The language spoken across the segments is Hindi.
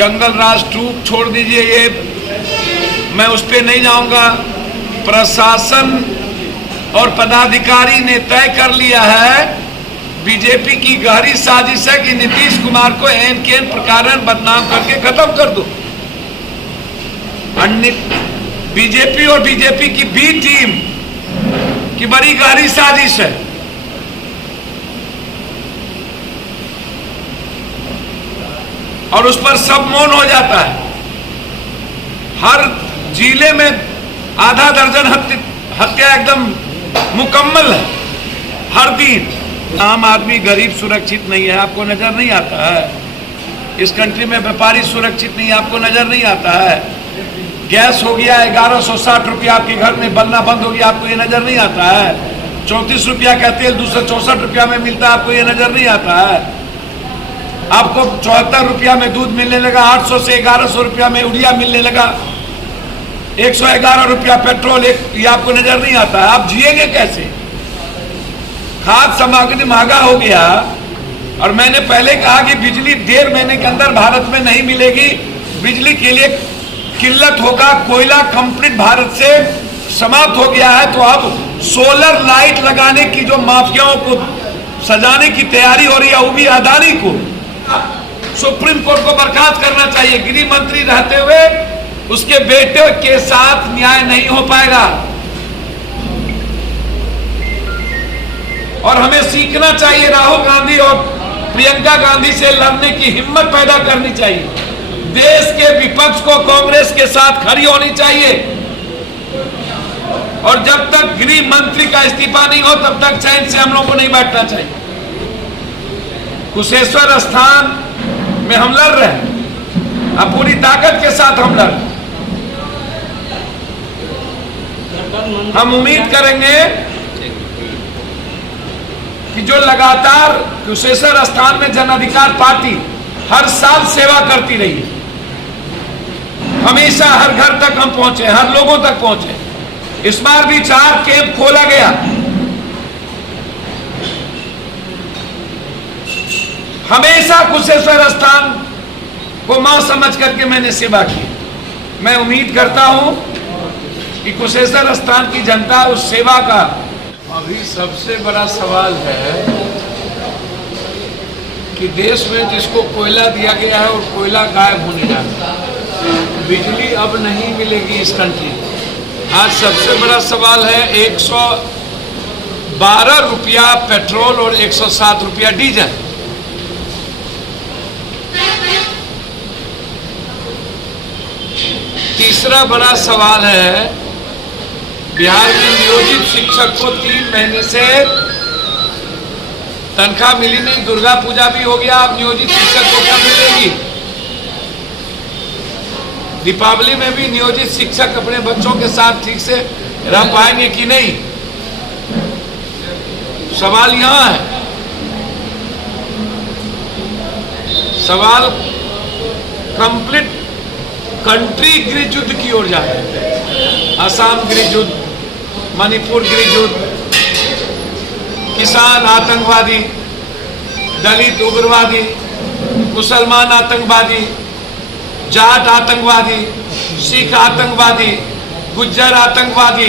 जंगल राज ट्रूप छोड़ दीजिए, ये मैं उस पर नहीं जाऊंगा। प्रशासन और पदाधिकारी ने तय कर लिया है, बीजेपी की गहरी साजिश है कि नीतीश कुमार को एन के एन प्रकार बदनाम करके खत्म कर दो। बीजेपी और बीजेपी की बी टीम की बड़ी गहरी साजिश है। और उस पर सब मौन हो जाता है। हर जिले में आधा दर्जन हत्या एकदम मुकम्मल है हर दिन। आम आदमी गरीब सुरक्षित नहीं है, आपको नजर नहीं आता है। इस कंट्री में व्यापारी सुरक्षित नहीं है, आपको नजर नहीं आता है। गैस हो गया 1160 रुपया, आपके घर में बनना बंद हो गया, आपको ये नजर नहीं आता है। 34 रुपया का तेल 264 रुपया में मिलता है, आपको ये नजर नहीं आता है। आपको 74 रुपया में दूध मिलने लगा, 800 से 1100 रुपया में यूरिया मिलने लगा, 111 रुपया पेट्रोल, ये आपको नजर नहीं आता है। आप जिएंगे कैसे? खाद्य सामग्री महंगा हो गया। और मैंने पहले कहा कि बिजली 1.5 महीने के अंदर भारत में नहीं मिलेगी, बिजली के लिए किल्लत होगा। कोयला कंप्लीट भारत से समाप्त हो गया है, तो अब सोलर लाइट लगाने की जो माफियाओं को सजाने की तैयारी हो रही है, वो भी अदानी को सुप्रीम कोर्ट को बर्खास्त करना चाहिए। गृह मंत्री रहते हुए उसके बेटे के साथ न्याय नहीं हो पाएगा। और हमें सीखना चाहिए, राहुल गांधी और प्रियंका गांधी से लड़ने की हिम्मत पैदा करनी चाहिए। देश के विपक्ष को कांग्रेस के साथ खड़ी होनी चाहिए। और जब तक गृह मंत्री का इस्तीफा नहीं हो, तब तक चैन से हम लोग को नहीं बैठना चाहिए। कुशेश्वर स्थान में हम लड़ रहे हैं, अब पूरी ताकत के साथ हम लड़ रहे हैं। हम उम्मीद करेंगे कि जो लगातार कुशेश्वर स्थान में जन अधिकार पार्टी हर साल सेवा करती रही है, हमेशा हर घर तक हम पहुंचे, हर लोगों तक पहुंचे। इस बार भी 4 कैंप खोला गया। हमेशा कुशेश्वर स्थान को मां समझ करके मैंने सेवा की। मैं उम्मीद करता हूं कि कुशेश्वर स्थान की जनता उस सेवा का। अभी सबसे बड़ा सवाल है कि देश में जिसको कोयला दिया गया है और कोयला गायब होने जा रहा है, बिजली अब नहीं मिलेगी इस कंट्री में। आज सबसे बड़ा सवाल है 112 रुपया पेट्रोल और 107 रुपया डीजल। तीसरा बड़ा सवाल है, बिहार में नियोजित शिक्षक को 3 महीने से तनख्वाह मिली नहीं। दुर्गा पूजा भी हो गया, अब नियोजित शिक्षक को क्या मिलेगी? दीपावली में भी नियोजित शिक्षक अपने बच्चों के साथ ठीक से रह पाएंगे कि नहीं? सवाल यहां है। सवाल कंप्लीट कंट्री गृह युद्ध की ओर जा रहा है। असम गृह युद्ध, मणिपुर गृह युद्ध, किसान आतंकवादी, दलित उग्रवादी, मुसलमान आतंकवादी, जाट आतंकवादी, सिख आतंकवादी, गुज्जर आतंकवादी।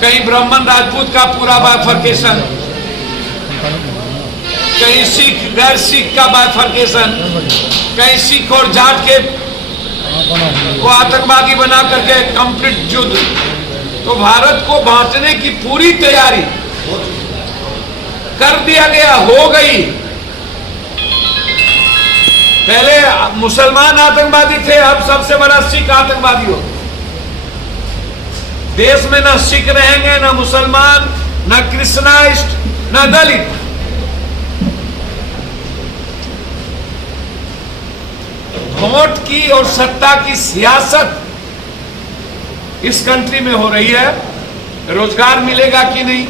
कहीं ब्राह्मण राजपूत का पूरा बाइफर्केशन, कहीं सिख गैर सिख का बाइफर्केशन, कहीं सिख और जाट के को आतंकवादी बना करके कंप्लीट युद्ध। तो भारत को बांटने की पूरी तैयारी कर दिया गया, हो गई। पहले मुसलमान आतंकवादी थे, अब सबसे बड़ा सिख आतंकवादी हो। देश में ना सिख रहेंगे, ना मुसलमान, ना क्रिश्चनाइस्ट, ना दलित। वोट की और सत्ता की सियासत इस कंट्री में हो रही है। रोजगार मिलेगा कि नहीं,